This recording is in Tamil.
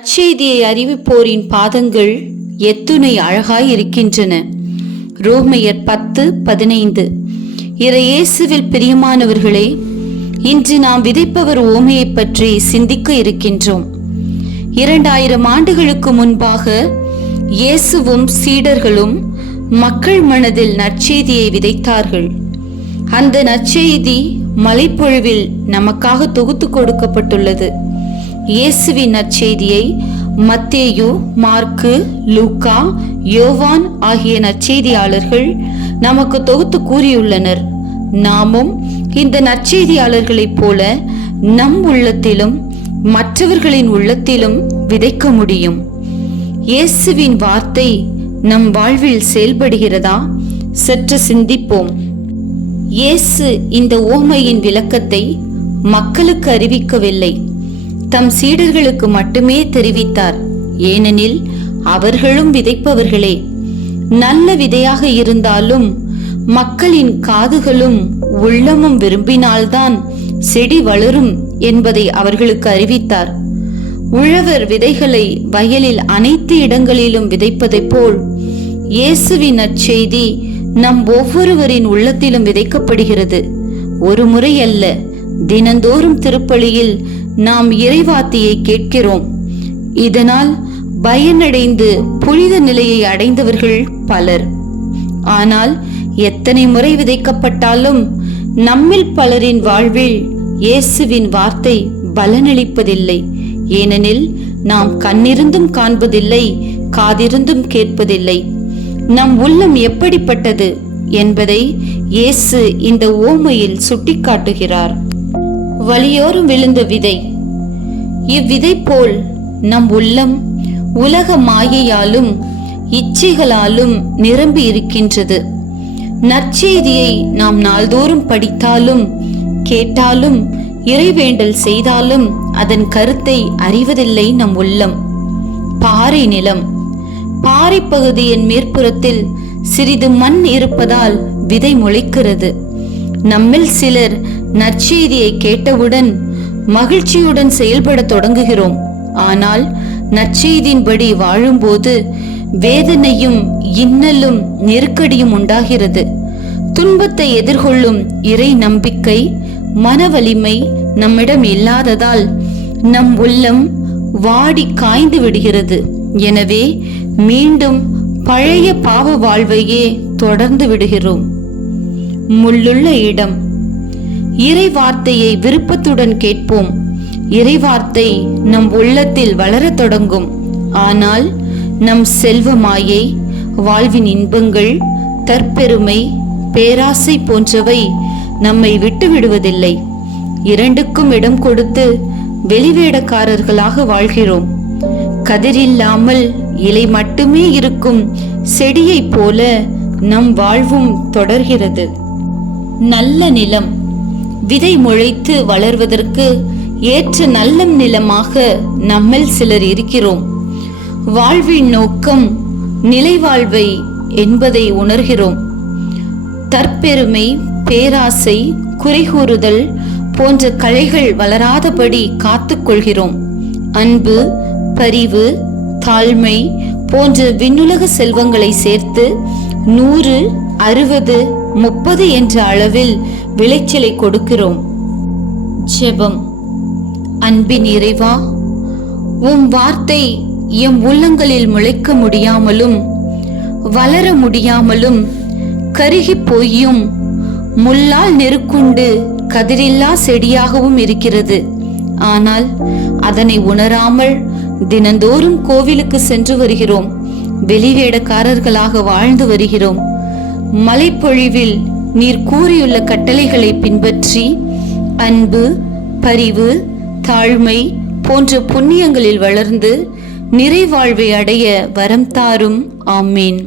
நற்செய்தியை அறிவிப்போரின் பாதங்கள் எத்துணை அழகாய் இருக்கின்றன. ரோமையர் 10:15. இறையேசுவில் பிரியமானவர்களே, இன்று நாம் விதைப்பவர் ஓமையை பற்றி சிந்திக்க இருக்கின்றோம். 2000 ஆண்டுகளுக்கு முன்பாக இயேசுவும் சீடர்களும் மக்கள் மனதில் நற்செய்தியை விதைத்தார்கள். அந்த நற்செய்தி மலைப்பொழிவில் நமக்காக தொகுத்து கொடுக்கப்பட்டுள்ளது. இயேசுவின் நற்செய்தியை மத்தேயு, மார்க்கு, லூக்கா, யோவான் ஆகிய நற்செய்தியாளர்கள் நமக்கு தொகுத்து கூறியுள்ளனர். நாமும் இந்த நற்செய்தியாளர்களைப் போல நம் உள்ளத்திலும் மற்றவர்களின் உள்ளத்திலும் விதைக்க முடியும். இயேசுவின் வார்த்தை நம் வாழ்வில் செயல்படுகிறதா? சற்று சிந்திப்போம். இயேசு இந்த ஓமையின் விளக்கத்தை மக்களுக்கு அறிவிக்கவில்லை, தம் சீடர்களுக்கு மட்டுமே தெரிவித்தார். ஏனெனில் அவர்களும் விதைப்பவர்களே. நல்ல விதையாக இருந்தாலும் மக்களின் காதுகளும் உள்ளமும் விரும்பினால்தான் செடி வளரும் என்பதை அவர்களுக்கு அறிவித்தார். உழவர் விதைகளை வயலில் அனைத்து இடங்களிலும் விதைப்பதைப் போல் இயேசுவின் நற்செய்தி நம் ஒவ்வொருவரின் உள்ளத்திலும் விதைக்கப்படுகிறது. ஒரு முறை அல்ல, தினந்தோறும் திருப்பலியில் நாம் இறைவார்த்தையை கேட்கிறோம். இதனால் பயனடைந்து புனித நிலையை அடைந்தவர்கள் பலர். ஆனால் எத்தனை முறை விதைக்கப்பட்டாலும் நம்மில் பலரின் வாழ்வில் இயேசுவின் வார்த்தை பலனளிப்பதில்லை. ஏனெனில் நாம் கண்ணிருந்தும் காண்பதில்லை, காதிருந்தும் கேட்பதில்லை. நம் உள்ளம் எப்படிப்பட்டது என்பதை இயேசு இந்த ஓமையில் சுட்டிக்காட்டுகிறார். வழியோரம் விழுந்த விதை. இவ்விதை போல் நம் உள்ளம் உலக மாயையாலும் இச்சைகளாலும் நிரம்பி இருக்கின்றது. நற்செய்தியை நாம் நாள்தோறும் படித்தாலும் கேட்டாலும் இறைவேண்டல் செய்தாலும் அதன் கருத்தை அறிவதில்லை நம் உள்ளம். பாறை நிலம். பாறை பகுதியின் மேற்புறத்தில் சிறிது மண் இருப்பதால் விதை முளைக்கிறது. நம்மில் சிலர் நற்செய்தியை கேட்டவுடன் மகிழ்ச்சியுடன் செயல்பட தொடங்குகிறோம். ஆனால் நற்செய்தியின்படி வாழும்போது வேதனையும் இன்னலும் நெருக்கடியும் உண்டாகிறது. துன்பத்தை எதிர்கொள்ளும் இறை நம்பிக்கை, மன வலிமை நம்மிடம் இல்லாததால் நம் உள்ளம் வாடி காய்ந்து விடுகிறது. எனவே மீண்டும் பழைய பாவ வாழ்வையே தொடர்ந்து விடுகிறோம். முள்ளுள்ள இடம். இறை வார்த்தையை விருப்பத்துடன் கேட்போம். இறை வார்த்தை நம் உள்ளத்தில் வளரத் தொடங்கும். ஆனால் நம் செல்வ மாயை, வாழ்வின் இன்பங்கள், தற்பெருமை, பேராசை போன்றவை நம்மை விட்டு விடுவதில்லை. இரண்டுக்கும் இடம் கொடுத்து வெளிவேடக்காரர்களாக வாழ்கிறோம். கதிரில்லாமல் இலை மட்டுமே இருக்கும் செடியைப் போல நம் வாழ்வும் தொடர்கிறது. நல்ல நிலம். விதை முளைத்து வளர்வதற்கு ஏற்ற நல்ல நிலமாக நம்மில் சிலர் இருக்கிறோம். வாழ்வின் நோக்கம் நிலைவாழ்வை என்பதை உணர்கிறோம். தற்பெருமை, பேராசை, குறைகூறுதல் போன்ற களைகள் வளராதபடி காத்துக்கொள்கிறோம். அன்பு, பரிவு, தாழ்மை போன்ற விண்ணுலக செல்வங்களை சேர்த்து 100, 60, 30 என்ற அளவில் விளைச்சலை கொடுக்கிறோம். ஜெபம். அன்பின் இறைவா, உம் வார்த்தை எம் உள்ளங்களில் முளைக்க முடியாமலும் வளர முடியாமலும் கருகி போயும் முள்ளால் நெருக்குண்டு கதிரில்லா செடியாகவும் இருக்கிறது. ஆனால் அதனை உணராமல் தினந்தோறும் கோவிலுக்கு சென்று வருகிறோம். வெளிவேடக்காரர்களாக வாழ்ந்து வருகிறோம். மலைப்பொழிவில் நீர் கூறியுள்ள கட்டளைகளை பின்பற்றி அன்பு, பரிவு, தாழ்மை போன்ற புண்ணியங்களில் வளர்ந்து நிறைவாழ்வை அடைய வரம் தாரும். ஆமீன்.